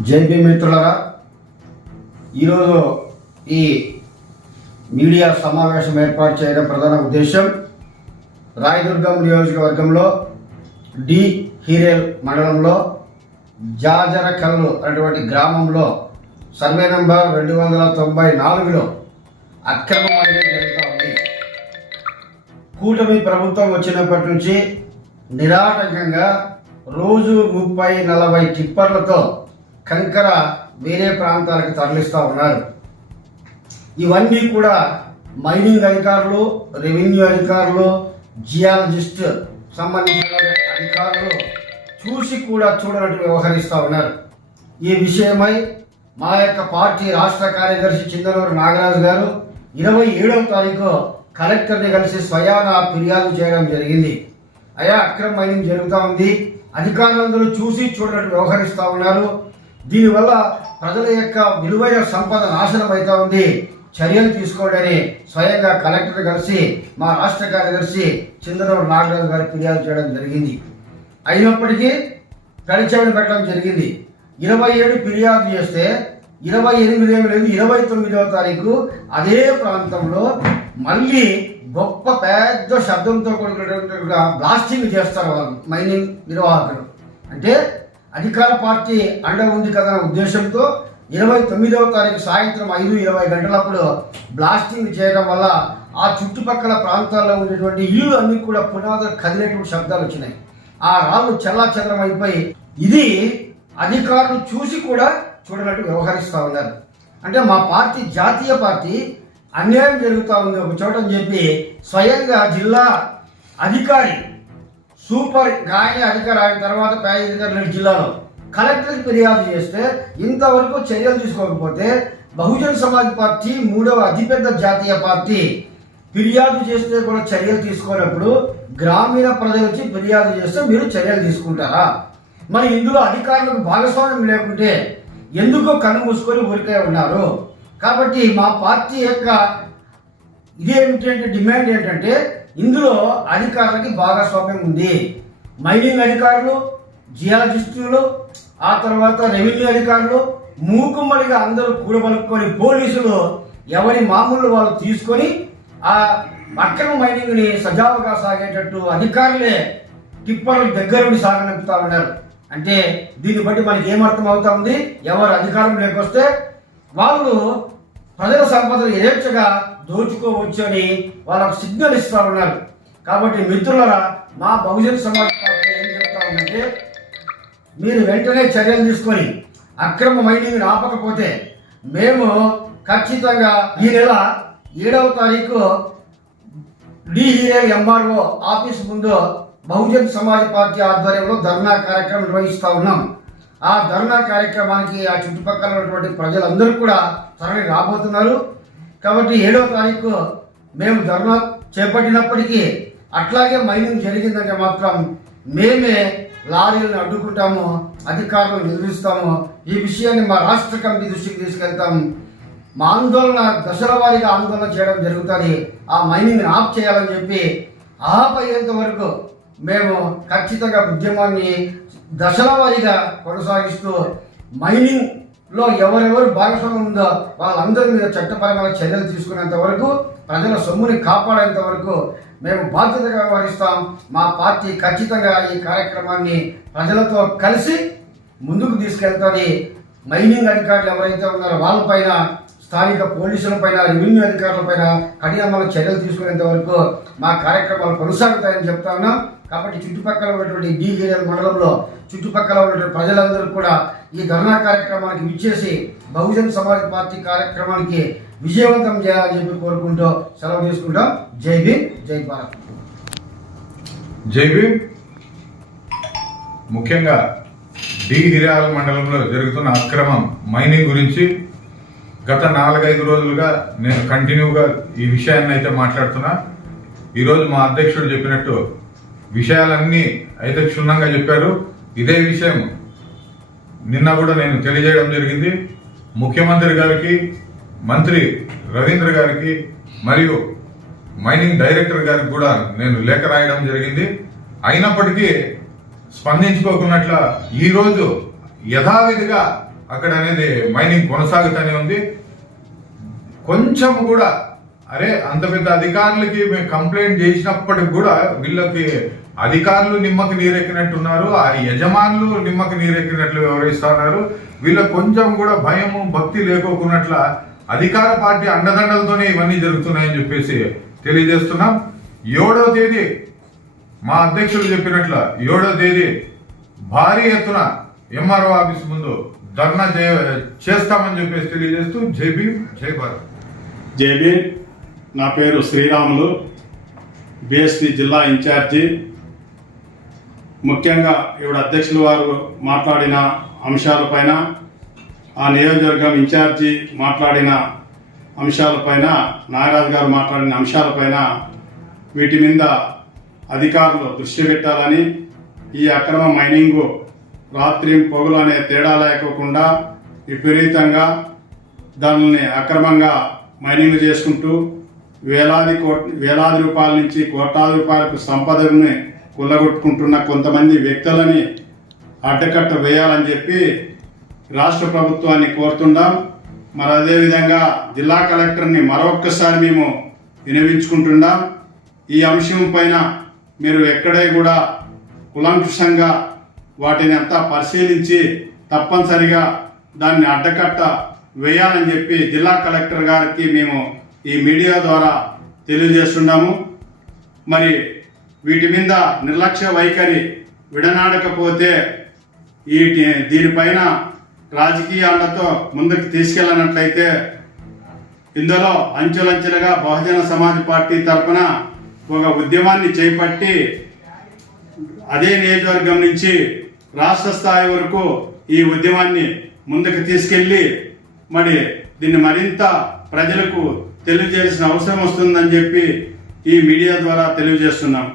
జైపీ మిత్రులరా, ఈరోజు ఈ మీడియా సమావేశం ఏర్పాటు చేయడం ప్రధాన ఉద్దేశం రాయదుర్గం నియోజకవర్గంలో డి హీరేల్ మండలంలో జాజరకల్లు అనేటువంటి గ్రామంలో సర్వే నంబర్ 294లో అక్రమ మైనింగ్ జరుగుతూ ఉంది. కూటమి ప్రభుత్వం వచ్చినప్పటి నుంచి నిరాటంకంగా రోజు 30-40 టిప్పర్లతో కంకర వేరే ప్రాంతాలకు తరలిస్తూ ఉన్నారు. ఇవన్నీ కూడా మైనింగ్ అధికారులు, రెవెన్యూ అధికారులు, జియాలజిస్ట్ సంబంధించిన అధికారులు చూసి కూడా చూడనట్టు వ్యవహరిస్తూ ఉన్నారు. ఈ విషయమై మా యొక్క పార్టీ రాష్ట్ర కార్యదర్శి చిందనూరు నాగరాజు గారు 27వ తారీఖు కలెక్టర్ని కలిసి స్వయాన ఫిర్యాదు చేయడం జరిగింది. అయా, అక్రమ మైనింగ్ జరుగుతూ ఉంది, అధికారులందరూ చూసి చూడనట్టు వ్యవహరిస్తూ ఉన్నారు, దీనివల్ల ప్రజల యొక్క విలువైన సంపద నాశనం అవుతా ఉంది, చర్యలు తీసుకోవడని స్వయంగా కలెక్టర్ కలిసి మా రాష్ట్ర కార్యదర్శి చిందనూరు నాగరాజు గారు ఫిర్యాదు చేయడం జరిగింది. అయినప్పటికీ గడిచేవని పెట్టడం జరిగింది. 27 ఫిర్యాదు చేస్తే 28 ఏమి లేదు, 29వ తారీఖు అదే ప్రాంతంలో మళ్ళీ గొప్ప పెద్ద శబ్దంతో కూడుకున్నటువంటి బ్లాస్టింగ్ చేస్తారు వాళ్ళు మైనింగ్ నిర్వాహకులు. అంటే అధికార పార్టీ అండ ఉంది కదా ఉద్దేశంతో 29వ తారీఖు సాయంత్రం 5:20 గంటలప్పుడు బ్లాస్టింగ్ చేయడం వల్ల ఆ చుట్టుపక్కల ప్రాంతాల్లో ఉండేటువంటి ఇల్లు అన్ని కూడా పునాదులు కదిలేటువంటి శబ్దాలు వచ్చినాయి. ఆ రాళ్ళు చెల్లాచెదరం అయిపోయి ఇది అధికారులు చూసి కూడా చూడనట్టు వ్యవహరిస్తూ ఉన్నారు. అంటే మా పార్టీ జాతీయ పార్టీ అన్యాయం జరుగుతూ ఉంది ఒక చోట అని చెప్పి స్వయంగా జిల్లా అధికారి సూపర్ గాయని అధికారి అయిన తర్వాత పై అధికారులు జిల్లాలో కలెక్టర్కి ఫిర్యాదు చేస్తే ఇంతవరకు చర్యలు తీసుకోకపోతే బహుజన్ సమాజ్ పార్టీ 3వ అతిపెద్ద జాతీయ పార్టీ ఫిర్యాదు చేస్తే కూడా చర్యలు తీసుకోనప్పుడు గ్రామీణ ప్రజలు వచ్చి ఫిర్యాదు చేస్తే మీరు చర్యలు తీసుకుంటారా? మరి ఇందులో అధికారులకు భాగస్వామ్యం లేకుంటే ఎందుకో కన్ను మూసుకొని ఊరికే ఉన్నారు. కాబట్టి మా పార్టీ యొక్క ఇదేమిటంటే డిమాండ్ ఏంటంటే ఇందులో అధికారులకి భాగస్వామ్యం ఉంది. మైనింగ్ అధికారులు, జియాలజిస్టులు, ఆ తర్వాత రెవెన్యూ అధికారులు మూకుమ్మడిగా అందరూ కూడబలుకొని పోలీసులు ఎవరి మామూలు వాళ్ళు తీసుకొని ఆ అక్రమ మైనింగ్ని సజావుగా సాగేటట్టు అధికారులే టిప్పర్లు దగ్గరుండి సాగనంపుతా ఉన్నారు. అంటే దీన్ని బట్టి మనకి ఏమర్థం అవుతా ఉంది, ఎవరు అధికారం లేకొస్తే వాళ్ళు ప్రజల సంపదలు యథేచ్ఛగా దోచుకోవచ్చు అని వాళ్ళకు సిగ్నల్ ఇస్తూ ఉన్నారు. కాబట్టి మిత్రులరా, మా బహుజన్ సమాజ్ పార్టీ ఏం చెప్తా ఉందంటే మీరు వెంటనే చర్యలు తీసుకొని అక్రమ మైనింగ్ని ఆపకపోతే మేము ఖచ్చితంగా ఈ నెల 7వ తారీఖు డిహిరేల్ ఎంఆర్ఓ ఆఫీస్ ముందు బహుజన్ సమాజ్ పార్టీ ఆధ్వర్యంలో ధర్నా కార్యక్రమం నిర్వహిస్తూ ఉన్నాం. ఆ ధర్నా కార్యక్రమానికి ఆ చుట్టుపక్కల ఉన్నటువంటి ప్రజలందరూ కూడా తరలి రాబోతున్నారు. కాబట్టి 7వ తారీఖు మేము ధర్నా చేపట్టినప్పటికీ అట్లాగే మైనింగ్ జరిగిందంటే మాత్రం మేమే లారీలను అడ్డుకుంటాము, అధికారులను నిలదీస్తాము. ఈ విషయాన్ని మా రాష్ట్ర కమిటీ దృష్టికి తీసుకెళ్తాం. మా ఆందోళన దశల వారీగా ఆందోళన చేయడం జరుగుతుంది. ఆ మైనింగ్ని ఆఫ్ చేయాలని చెప్పి ఆపయ్యేంత వరకు మేము ఖచ్చితంగా ఉద్యమాన్ని దశల వారీగా కొనసాగిస్తూ మైనింగ్లో ఎవరెవరు భాగస్వామ్యం ఉందో వాళ్ళందరి మీద చట్టపరమైన చర్యలు తీసుకునేంత వరకు, ప్రజల సొమ్ముని కాపాడేంత వరకు మేము బాధ్యతగా వ్యవహరిస్తాం. మా పార్టీ ఖచ్చితంగా ఈ కార్యక్రమాన్ని ప్రజలతో కలిసి ముందుకు తీసుకెళ్తుంది. మైనింగ్ అధికారులు ఎవరైతే ఉన్నారో వాళ్ళపైన, స్థానిక పోలీసులపైన, రెవెన్యూ అధికారులపైన కఠినమైన చర్యలు తీసుకునేంత వరకు మా కార్యక్రమాలు కొనసాగుతాయని చెప్తా ఉన్నాం. కాబట్టి చుట్టుపక్కల ఉన్నటువంటి డి హీరేల్ మండలంలో చుట్టుపక్కల ఉన్నటువంటి ప్రజలందరూ కూడా ఈ ధర్నా కార్యక్రమానికి విచ్చేసి బహుజన్ సమాజ్ పార్టీ కార్యక్రమానికి విజయవంతం చేయాలని చెప్పి కోరుకుంటూ సెలవు తీసుకుంటాం. జై భీమ్, జై భారత్. జై భీమ్. ముఖ్యంగా డి హీరేల్ మండలంలో జరుగుతున్న అక్రమం మైనింగ్ గురించి గత 4-5 రోజులుగా నేను కంటిన్యూగా ఈ విషయాన్ని అయితే మాట్లాడుతున్నా. ఈరోజు మా అధ్యక్షుడు చెప్పినట్టు విషయాలన్నీ అయితే క్షుణ్ణంగా చెప్పారు. ఇదే విషయం నిన్న కూడా నేను తెలియజేయడం జరిగింది. ముఖ్యమంత్రి గారికి, మంత్రి రవీంద్ర గారికి మరియు మైనింగ్ డైరెక్టర్ గారికి కూడా నేను లేఖ రాయడం జరిగింది. అయినప్పటికీ స్పందించుకోకున్నట్ల ఈరోజు యథావిధిగా అక్కడ అనేది మైనింగ్ కొనసాగుతూనే ఉంది. కొంచెం కూడా అరే అంత పెద్ద అధికారులకి మేము కంప్లైంట్ చేసినప్పటికి కూడా వీళ్ళకి అధికారులు నిమ్మకి నీరెక్కినట్టున్నారు, ఆ యజమానులు నిమ్మకి నీరెక్కినట్లు వ్యవహరిస్తున్నారు. వీళ్ళకి కొంచెం కూడా భయము భక్తి లేకోకున్నట్ల అధికార పార్టీ అండదండలతోనే ఇవన్నీ జరుగుతున్నాయని చెప్పేసి తెలియజేస్తున్నాం. 7వ తేదీ మా అధ్యక్షులు చెప్పినట్ల 7వ తేదీ భారీ ఎత్తున ఎంఆర్ఓ ఆఫీస్ ముందు ధర్నా చేస్తామని చెప్పేసి తెలియజేస్తూ జై భీమ్ జై భారత్. జై భీమ్. నా పేరు శ్రీరాములు, బిఎస్పి జిల్లా ఇన్ఛార్జి. ముఖ్యంగా ఇప్పుడు అధ్యక్షులు వారు మాట్లాడిన అంశాలపైన, ఆ నియోజకవర్గం ఇన్ఛార్జి మాట్లాడిన అంశాలపైన, నాగరాజు గారు మాట్లాడిన అంశాలపైన వీటి మీద అధికారులు దృష్టి పెట్టాలని, ఈ అక్రమ మైనింగు రాత్రి పొగలు అనే తేడా లేకోకుండా విపరీతంగా దానిని అక్రమంగా మైనింగ్ చేసుకుంటూ వేలాది రూపాయల నుంచి కోట్లాది రూపాయలకు సంపదను కొల్లగొట్టుకుంటున్న కొంతమంది వ్యక్తులని అడ్డకట్ట వేయాలని చెప్పి రాష్ట్ర ప్రభుత్వాన్ని కోరుతున్నాం. మరి అదేవిధంగా జిల్లా కలెక్టర్ని మరొక్కసారి మేము వినవించుకుంటున్నాం. ఈ అంశం పైన మీరు ఎక్కడే కూడా కులంకుషంగా వాటిని అంతా పరిశీలించి తప్పనిసరిగా దాన్ని అడ్డకట్ట వేయాలని చెప్పి జిల్లా కలెక్టర్ గారికి మేము ఈ మీడియా ద్వారా తెలియజేస్తున్నాము. మరి వీటి మీద నిర్లక్ష్య వైఖరి విడనాడకపోతే దీనిపైన రాజకీయాలతో ముందుకు తీసుకెళ్ళనట్లయితే ఇందులో అంచెలంచెలుగా బహుజన సమాజ్ పార్టీ తరఫున ఒక ఉద్యమాన్ని చేపట్టి అదే నియోజకవర్గం నుంచి రాష్ట్ర స్థాయి వరకు ఈ ఉద్యమాన్ని ముందుకు తీసుకెళ్ళి మరి దీన్ని మరింత ప్రజలకు తెలియజేయాల్సిన అవసరం వస్తుందని చెప్పి ఈ మీడియా ద్వారా తెలియజేస్తున్నాం.